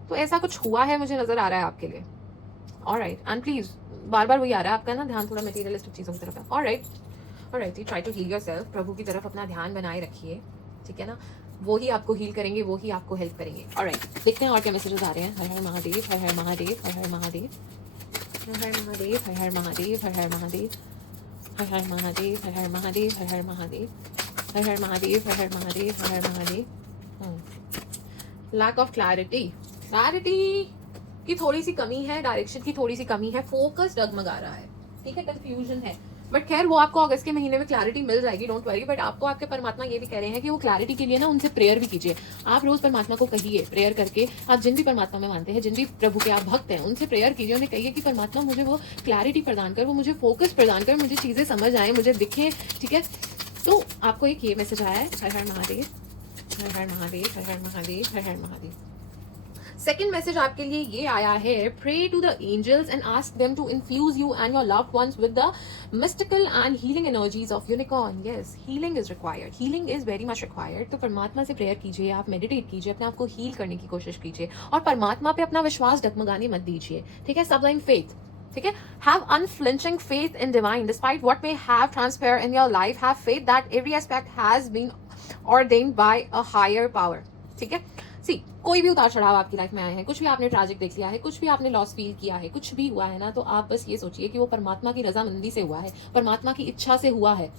तो ऐसा कुछ हुआ है, मुझे नजर आ रहा है आपके लिए। ऑलराइट, एंड प्लीज बार बार वही आ रहा है आपका ना ध्यान थोड़ा मटेरियलिस्टिक चीजों की तरफ है। Alright, try to heal yourself, प्रभु की तरफ अपना ध्यान बनाए रखिए, ठीक है ना। वो ही आपको हील करेंगे, वो ही आपको हेल्प करेंगे। ऑलराइट, देखते हैं और क्या मैसेजेस आ रहे हैं। हर हर महादेव, हर हर महादेव, हर हर महादेव, हर हर महादेव, हर हर महादेव, हर हर महादेव, हर हर महादेव, हर हर महादेव, हर हर महादेव, हर हर महादेव, हर हर महादेव, हर हर महादेव। लैक ऑफ क्लैरिटी की थोड़ी सी कमी है, डायरेक्शन की थोड़ी सी कमी है, फोकस डगमगा रहा है, ठीक है, कंफ्यूजन है। बट खैर वो आपको अगस्त के महीने में क्लैरिटी मिल जाएगी, डोंट वरी। बट आपको आपके परमात्मा ये भी कह रहे हैं कि वो क्लैरिटी के लिए ना उनसे प्रेयर भी कीजिए। आप रोज परमात्मा को कहिए, प्रेयर करके आप जिन भी परमात्मा में मानते हैं, जिन भी प्रभु के आप भक्त हैं, उनसे प्रेयर कीजिए, उन्हें कहिए कि परमात्मा मुझे वो क्लैरिटी प्रदान कर, वो मुझे फोकस प्रदान कर, मुझे चीजें समझ आए, मुझे दिखे, ठीक है। तो आपको एक ये मैसेज आया है, हर हर महादेव, हर हर महादेव, हर हर महादेव, हर हर महादेव। सेकेंड मैसेज आपके लिए ये आया है, pray to the angels and ask them to infuse you and your loved ones with the mystical and healing energies of unicorn. Yes, healing is required, healing is very much required. तो परमात्मा से prayer कीजिए, आप meditate कीजिए, अपने आप को heal करने की कोशिश कीजिए और परमात्मा पे अपना विश्वास डगमगाने मत दीजिए, ठीक है। सबलाइन फेथ, ठीक है। Have unflinching faith in divine despite what may have transpire in your life. Have faith that every aspect has been ordained by a higher power, ठीक है। सी, कोई भी उतार चढ़ाव आपकी लाइफ में आए हैं, कुछ भी आपने ट्रैजिक देख लिया है, कुछ भी आपने लॉस फील किया है, कुछ भी हुआ है ना, तो आप बस ये सोचिए कि वो परमात्मा की रजामंदी से हुआ है, परमात्मा की इच्छा से हुआ है,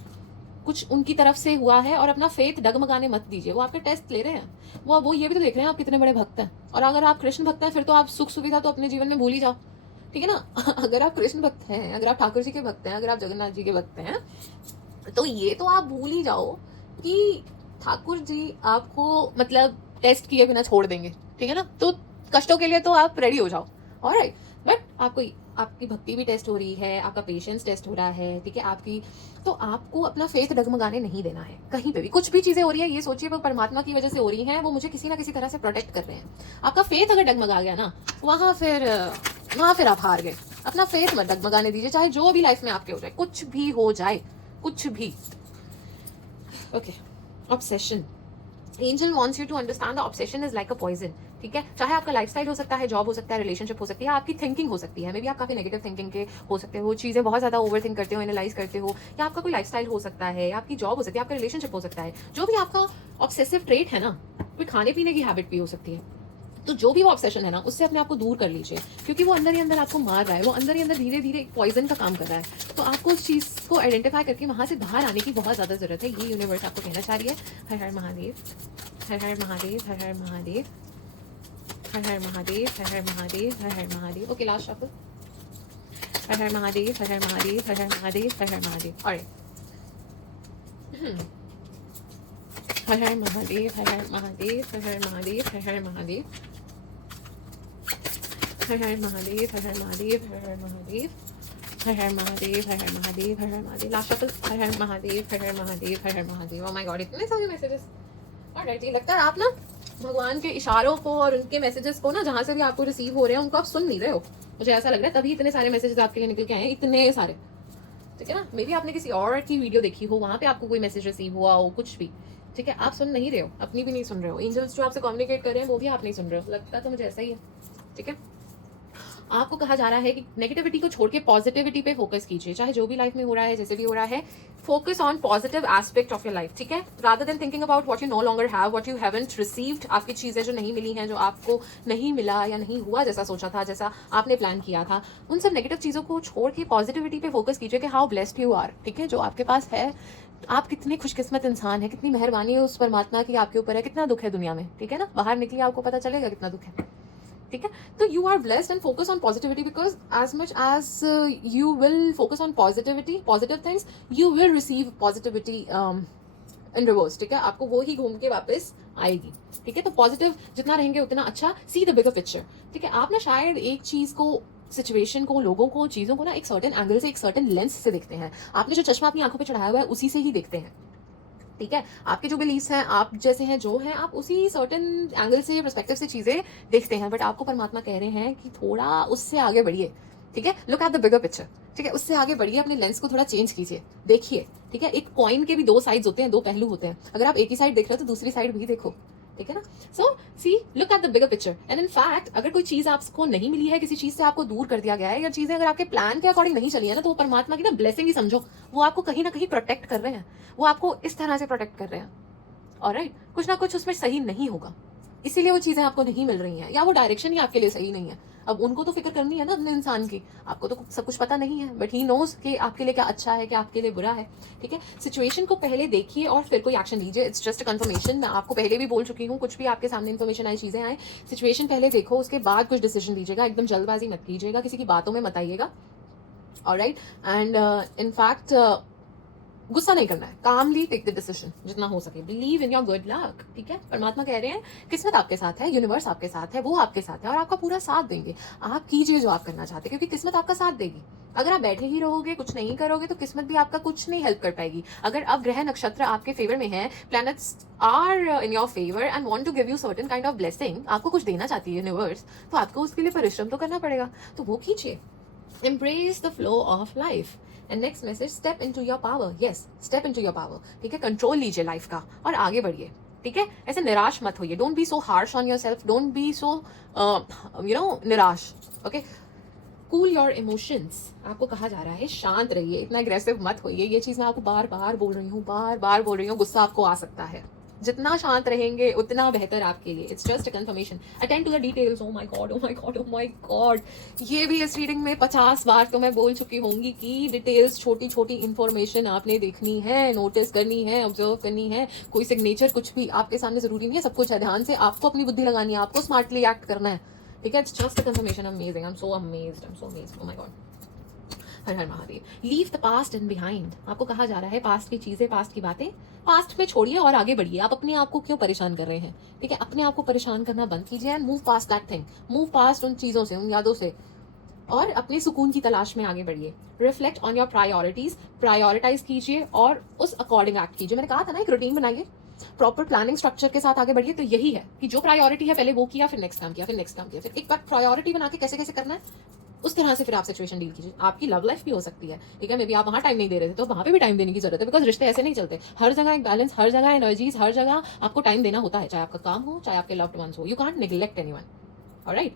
कुछ उनकी तरफ से हुआ है। और अपना फेथ डगमगाने मत दीजिए। वो आपके टेस्ट ले रहे हैं, वो ये भी तो देख रहे हैं आप कितने बड़े भक्त हैं। और अगर आप कृष्ण भक्त हैं, फिर तो आप सुख सुविधा तो अपने जीवन में भूल ही जाओ, ठीक है ना। अगर आप कृष्ण भक्त हैं, अगर आप ठाकुर जी के भक्त हैं, अगर आप जगन्नाथ जी के भक्त हैं, तो ये तो आप भूल ही जाओ कि ठाकुर जी आपको मतलब टेस्ट किए बिना छोड़ देंगे, ठीक है ना। तो कष्टों के लिए तो आप रेडी हो जाओ, ऑलराइट। बट आपकी भक्ति भी टेस्ट हो रही है, आपका पेशेंस टेस्ट हो रहा है, ठीक है, आपकी, तो आपको अपना फेथ डगमगाने नहीं देना है कहीं पे भी। कुछ भी चीजें हो रही है, ये सोचिए वो परमात्मा की वजह से हो रही हैं, वो मुझे किसी ना किसी तरह से प्रोटेक्ट कर रहे हैं। आपका फेथ अगर डगमगा गया ना, वहां फिर आप हार गए। अपना फेथ मत डगमगाने दीजिए, चाहे जो भी लाइफ में आपके हो जाए, कुछ भी हो जाए, कुछ भी। Okay, obsession, angel wants you to understand the obsession is like a poison, ठीक है। चाहे आपका लाइफस्टाइल हो सकता है, जॉब हो सकता है, रिलेशनशिप हो सकती है, आपकी थिंकिंग हो सकती है, मे बी आप काफी नेगेटिव थिंकिंग के हो सकते हो, चीजें बहुत ज्यादा ओवर थिंक करते हो, एनालाइज करते हो, या आपका कोई लाइफस्टाइल हो सकता है, आपकी जॉब हो सकती है, आपका रिलेशनशिप हो सकता है, जो भी आपका ऑब्सेसिव ट्रेट है ना, कोई खाने पीने की हैबिट भी हो सकती है। तो जो भी वो ऑब्सेशन है ना, उससे अपने आप को दूर कर लीजिए, क्योंकि वो अंदर ही अंदर आपको मार रहा है, वो अंदर ही अंदर धीरे धीरे एक पॉइजन का काम कर रहा है। तो आपको उस चीज को आइडेंटिफाई करके वहां से बाहर आने की बहुत ज्यादा जरूरत है। ये यूनिवर्स आपको कहना चाह रही है। हर हर महादेव, हर हर महादेव, हर हर महादेव, हर हर महादेव, हर हर महादेव, हर हर Mahadev. Okay, last shuffle. Har her Mahadev, her her Mahadev, her her Mahadev, her her Mahadev. Alright. Har her Mahadev, her her Mahadev, her her Mahadev, her her Mahadev, her her Mahadev, her her Mahadev, her her Mahadev, her her Mahadev, her her Mahadev, her her Mahadev. Last shuffle. Har her Mahadev, her her Mahadev, her her Mahadev. Oh my God, इतने सारे messages. Alright, ये लगता है आप ना भगवान के इशारों को और उनके मैसेजेस को ना जहाँ से भी आपको रिसीव हो रहे हैं उनको आप सुन नहीं रहे हो। मुझे ऐसा लग रहा है तभी इतने सारे मैसेजेस आपके लिए निकल के आए हैं, इतने सारे। ठीक है ना, मे बी आपने किसी और की वीडियो देखी हो, वहाँ पे आपको कोई मैसेज रिसीव हुआ हो, कुछ भी। ठीक है, आप सुन नहीं रहे हो, अपनी भी नहीं सुन रहे हो। एंजल्स जो आपसे कम्युनिकेट कर रहे हैं वो भी आप नहीं सुन रहे हो। लगता तो मुझे ऐसा ही है। ठीक है, आपको कहा जा रहा है कि नेगेटिविटी को छोड़ के पॉजिटिविटी पे फोकस कीजिए, चाहे जो भी लाइफ में हो रहा है, जैसे भी हो रहा है। Focus on positive aspect of your life. ठीक है, rather than thinking about what you no longer have, what you haven't received. आपकी चीजें जो नहीं मिली हैं, जो आपको नहीं मिला या नहीं हुआ जैसा सोचा था, जैसा आपने प्लान किया था, उन सब नेगेटिव चीजों को छोड़ के पॉजिटिविटी पे फोकस कीजिए कि हाउ ब्लेस्ड यू आर। ठीक है, जो आपके पास है, आप कितने खुशकिस्मत इंसान है, कितनी मेहरबानी है उस परमात्मा की आपके ऊपर है, कितना दुख है दुनिया में। ठीक है ना, बाहर निकलिए आपको पता चलेगा कितना दुख है। ठीक है, तो you are blessed and focus on positivity, because as much as you will focus on positivity, positive things, you will receive positivity in reverse. ठीक है, आपको वो ही घूम के वापस आएगी। ठीक है, तो पॉजिटिव जितना रहेंगे उतना अच्छा। See the bigger picture. ठीक है, आप ना शायद एक चीज को, सिचुएशन को, लोगों को, चीजों को ना एक सर्टेन एंगल से, एक सर्टेन लेंस से देखते हैं। आपने जो चश्मा अपनी आंखों पे चढ़ाया हुआ है उसी से ही देखते हैं। ठीक है, आपके जो बिलीव्स हैं, आप जैसे हैं जो हैं, आप उसी सर्टेन एंगल से, पर्सपेक्टिव से चीजें देखते हैं। बट आपको परमात्मा कह रहे हैं कि थोड़ा उससे आगे बढ़िए। ठीक है, look at the bigger picture. ठीक है, उससे आगे बढ़िए, अपने लेंस को थोड़ा चेंज कीजिए, देखिए। ठीक है, एक कॉइन के भी दो साइड्स होते हैं, दो पहलू होते हैं। अगर आप एक ही साइड देख रहे हो तो दूसरी साइड भी देखो। ठीक है ना, so see, look at the bigger picture. And in fact, अगर कोई चीज आपको नहीं मिली है, किसी चीज से आपको दूर कर दिया गया है, या चीजें अगर आपके प्लान के अकॉर्डिंग नहीं चली है ना, तो वो परमात्मा की ना ब्लेसिंग ही समझो। वो आपको कहीं ना कहीं प्रोटेक्ट कर रहे हैं, वो आपको इस तरह से प्रोटेक्ट कर रहे हैं। ऑलराइट, कुछ ना कुछ उसमें सही नहीं होगा, इसीलिए वो चीजें आपको नहीं मिल रही हैं, या वो डायरेक्शन ही आपके लिए सही नहीं है। अब उनको तो फिक्र करनी है ना अपने इंसान की, आपको तो सब कुछ पता नहीं है, बट ही नोज कि आपके लिए क्या अच्छा है, क्या आपके लिए बुरा है। ठीक है, सिचुएशन को पहले देखिए और फिर कोई एक्शन लीजिए। It's just a confirmation. मैं आपको पहले भी बोल चुकी हूँ, कुछ भी आपके सामने इन्फॉर्मेशन आई, चीजें आए, सिचुएशन पहले देखो, उसके बाद कुछ डिसीजन लीजिएगा। एकदम जल्दबाजी मत कीजिएगा, किसी की बातों में मत आइएगा। ऑलराइट, एंड इन फैक्ट गुस्सा नहीं करना है, कामली टेक द डिसीजन जितना हो सके। Believe in your good luck. ठीक है, परमात्मा कह रहे हैं किस्मत आपके साथ है, यूनिवर्स आपके साथ है, वो आपके साथ है और आपका पूरा साथ देंगे। आप कीजिए जो आप करना चाहते हैं, क्योंकि किस्मत आपका साथ देगी। अगर आप बैठे ही रहोगे, कुछ नहीं करोगे, तो किस्मत भी आपका कुछ नहीं हेल्प कर पाएगी। अगर अब ग्रह नक्षत्र आपके फेवर में है, planets are in your favour and want to give you certain kind of blessing, आपको कुछ देना चाहती है यूनिवर्स, तो आपको उसके लिए परिश्रम तो करना पड़ेगा, तो वो कीजिए। Embrace the flow of life. And next message, step into your power. Yes, step into your power. ठीक है, कंट्रोल लीजिए लाइफ का और आगे बढ़िए। ठीक है, ऐसे निराश मत होइए। Don't be so harsh on yourself, don't be so निराश। Okay, cool your emotions. आपको कहा जा रहा है शांत रहिए, इतना एग्रेसिव मत होइए। ये चीज मैं आपको बार बार बोल रही हूँ, बार बार बोल रही हूँ। गुस्सा आपको आ सकता है, जितना शांत रहेंगे उतना बेहतर आपके लिए। It's just a confirmation. Attend to the details. Oh my God, oh my God, oh my God, ये भी इस रीडिंग में 50 बार तो मैं बोल चुकी होंगी कि डिटेल्स, छोटी छोटी इंफॉर्मेशन आपने देखनी है, नोटिस करनी है, ऑब्जर्व करनी है। कोई सिग्नेचर कुछ भी आपके सामने जरूरी नहीं है, सब कुछ है। ध्यान से आपको अपनी बुद्धि लगानी है, आपको स्मार्टली एक्ट करना है। ठीक है, it's just a confirmation. Amazing, I am so amazed, I am so amazed, O my God. Her her Mahadev. Leave the past and behind. आपको कहा जा रहा है पास्ट की चीजें, पास्ट की बातें पास्ट में छोड़िए और आगे बढ़िए। आप अपने आप को क्यों परेशान कर रहे हैं? ठीक है, अपने आप को परेशान करना बंद कीजिए and move past that thing. Move past उन चीजों से, उन यादों से, और अपने सुकून की तलाश में आगे बढ़िए। Reflect on your priorities. Prioritise कीजिए और उस अकॉर्डिंग एक्ट कीजिए। मैंने कहा था ना, एक रूटीन बनाइए, प्रॉपर प्लानिंग स्ट्रक्चर के साथ आगे बढ़िए। तो यही है कि जो प्रायोरिटी है पहले वो किया, फिर नेक्स्ट काम किया, फिर नेक्स्ट काम किया, फिर एक बार प्रायोरिटी बना के कैसे कैसे करना है उस तरह से फिर आप सिचुएशन डील कीजिए। आपकी लव लाइफ भी हो सकती है। ठीक है, मे बी आप वहाँ टाइम नहीं दे रहे थे, तो वहाँ पे भी टाइम देने की जरूरत है, बिकॉज रिश्ते ऐसे नहीं चलते। हर जगह एक बैलेंस, हर जगह एनर्जीज, हर जगह आपको टाइम देना होता है, चाहे आपका काम हो, चाहे आपके लव्ड वंस हो। You can't neglect anyone. Alright,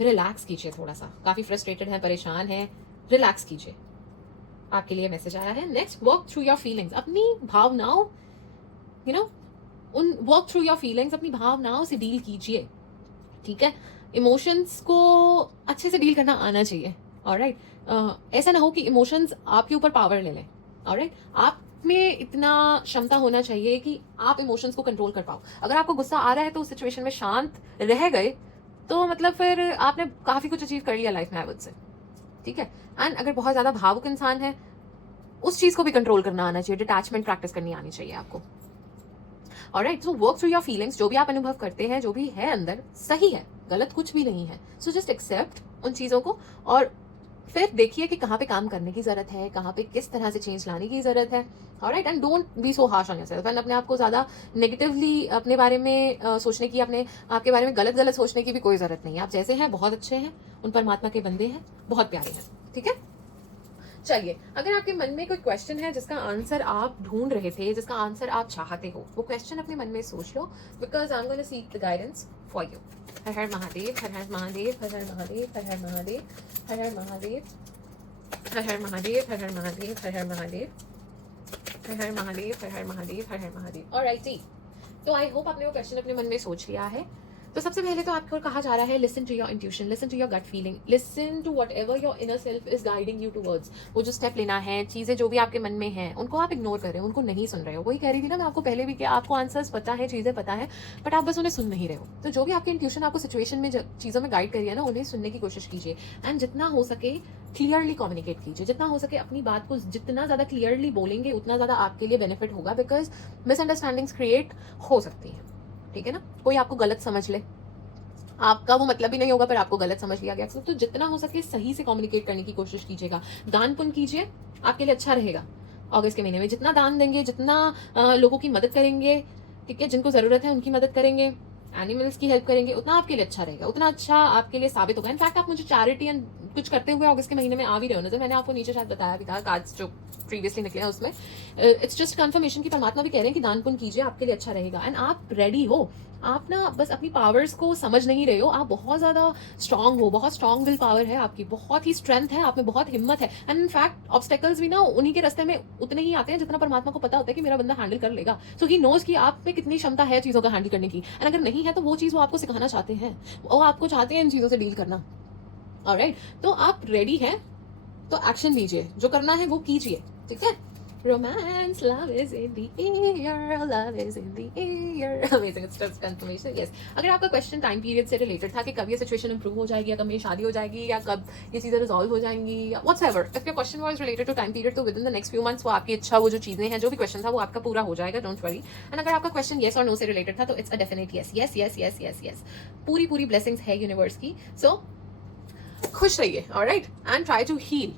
relax कीजिए थोड़ा सा। काफी फ्रस्ट्रेटेड है, परेशान है, रिलैक्स कीजिए। आपके लिए मैसेज आया है। Next, work through your feelings. अपनी भावनाओं, वर्क थ्रू योर फीलिंग्स, अपनी भावनाओं से डील कीजिए। ठीक है, इमोशंस को अच्छे से डील करना आना चाहिए। ऑलराइट, ऐसा ना हो कि इमोशंस आपके ऊपर पावर ले लें। ऑलराइट, आप में इतना क्षमता होना चाहिए कि आप इमोशंस को कंट्रोल कर पाओ। अगर आपको गुस्सा आ रहा है तो उस सिचुएशन में शांत रह गए तो मतलब फिर आपने काफ़ी कुछ अचीव कर लिया लाइफ में, आई वुड से, ठीक है। एंड अगर बहुत ज़्यादा भावुक इंसान है, उस चीज़ को भी कंट्रोल करना आना चाहिए, डिटैचमेंट प्रैक्टिस करनी आनी चाहिए आपको। Alright, so work through your feelings, जो भी आप अनुभव करते हैं, जो भी है अंदर, सही है, गलत कुछ भी नहीं है। सो जस्ट एक्सेप्ट उन चीज़ों को, और फिर देखिए कि कहाँ पे काम करने की ज़रूरत है, कहाँ पे किस तरह से चेंज लाने की ज़रूरत है। Alright, and don't be so harsh on yourself, and अपने आप को ज़्यादा नेगेटिवली अपने बारे में सोचने की, अपने आपके बारे में गलत गलत सोचने की भी कोई ज़रूरत नहीं है। आप जैसे हैं बहुत अच्छे हैं, उन परमात्मा के बंदे हैं, बहुत प्यारे हैं, ठीक है। चलिए, अगर आपके मन में कोई क्वेश्चन है जिसका आंसर आप ढूंढ रहे थे, जिसका आंसर आप चाहते हो, वो क्वेश्चन अपने मन में सोच लो, because I am going to seek the guidance for you. Har her Mahadev, her her Mahadev, her her Mahadev, her her Mahadev, her her Mahadev, her her Mahadev, her her Mahadev, her her Mahadev, her her Mahadev, her her Mahadev, her her Mahadev. Alrighty, तो I hope आपने वो question अपने मन में सोच लिया है। तो सबसे पहले तो आपको कहा जा रहा है, listen to your intuition, listen to your gut feeling, listen to whatever your inner self is guiding you towards. वो जो स्टेप लेना है, चीज़ें जो भी आपके मन में हैं, उनको आप इग्नोर कर रहे हो, उनको नहीं सुन रहे हो। वही कह रही थी ना मैं आपको पहले भी, कि आपको आंसर्स पता है, चीज़ें पता है, बट आप बस उन्हें सुन नहीं रहे हो। तो जो भी आपकी इंट्यूशन आपको सिचुएशन में चीज़ों में गाइड करिए ना, उन्हें सुनने की कोशिश कीजिए, एंड जितना हो सके क्लियरली कम्युनिकेट कीजिए। जितना हो सके अपनी बात को जितना ज़्यादा क्लियरली बोलेंगे, उतना ज़्यादा आपके लिए बेनिफिट होगा, बिकॉज मिसअंडरस्टैंडिंग्स क्रिएट हो सकती हैं, ठीक है ना। कोई आपको गलत समझ ले, आपका वो मतलब भी नहीं होगा, पर आपको गलत समझ लिया गया, तो जितना हो सके सही से कम्युनिकेट करने की कोशिश कीजिएगा। दान पुण्य कीजिए, आपके लिए अच्छा रहेगा। अगस्त के महीने में जितना दान देंगे, जितना लोगों की मदद करेंगे, ठीक है, जिनको ज़रूरत है उनकी मदद करेंगे, एनिमल्स की हेल्प करेंगे, उतना आपके लिए अच्छा रहेगा, उतना अच्छा आपके लिए साबित होगा। इनफैक्ट आप मुझे चैरिटी एंड कुछ करते हुए अगस्त के महीने में आ भी रहे हो नजर। मैंने आपको नीचे शायद बताया भी था, कार्ड्स जो प्रीवियसली निकले हैं उसमें इट्स जस्ट कंफर्मेशन की परमात्मा भी कह रहे हैं कि दान पुण्य कीजिए, आपके लिए अच्छा रहेगा। एंड आप रेडी हो, आप ना बस अपनी पावर्स को समझ नहीं रहे हो, आप बहुत ज़्यादा स्ट्रांग हो, बहुत स्ट्रांग विल पावर है आपकी, बहुत ही स्ट्रेंथ है आप में, बहुत हिम्मत है। एंड इनफैक्ट ऑब्स्टेकल्स भी ना उन्हीं के रास्ते में उतने ही आते हैं जितना परमात्मा को पता होता है कि मेरा बंदा हैंडल कर लेगा। सो ही नोज कि आप में कितनी क्षमता है चीज़ों का हैंडल करने की, एंड अगर नहीं है तो वो चीज़ वो आपको सिखाना चाहते हैं, वो आपको चाहते हैं इन चीज़ों से डील करना। ऑलराइट, तो आप रेडी हैं तो एक्शन लीजिए, जो करना है वो कीजिए, ठीक है। Romance, love is in the air, love is in the air. Amazing, it's just confirmation. Yes. अगर आपका क्वेश्चन टाइम पीरियड से रिलेटेड था कि कब ये सिचुएशन इंप्रूव हो जाएगी, या कब मेरी शादी हो जाएगी, या कब ये चीज़ें रिजॉल्व हो जाएंगी, या whatever, if your question was related to time period, तो within the next few months वो आपकी इच्छा, वो जो चीज़ें हैं, जो भी क्वेश्चन था वो आपका पूरा हो जाएगा, डोंट वरी। एंड अगर आपका क्वेश्चन येस और नो से रिलेटेड था, तो it's a definite yes, yes yes yes yes yes. पूरी पूरी ब्लेसिंग्स है यूनिवर्स की। सो खुश रहिए, alright, and try to heal,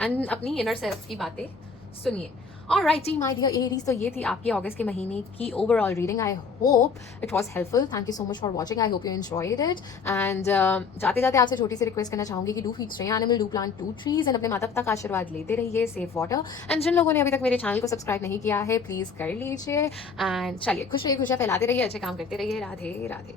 and अपनी इनर सेल्फ की बातें सुनिए। ऑलराइट जी माय डियर एरीज, तो ये थी आपकी अगस्त के महीने की overall reading. I hope it was helpful. Thank you so much for watching, I hope you enjoyed it. And जाते जाते आपसे छोटी सी रिक्वेस्ट करना चाहूंगी कि do feed stray animal, do plant 2 trees, and अपने माता पिता का आशीर्वाद लेते रहिए, सेव वाटर। एंड जिन लोगों ने अभी तक मेरे चैनल को सब्सक्राइब नहीं किया है, प्लीज़ कर लीजिए। एंड चलिए, खुश रहिए, खुशियाँ फैलाते रहिए, अच्छे काम करते रहिए। राधे राधे।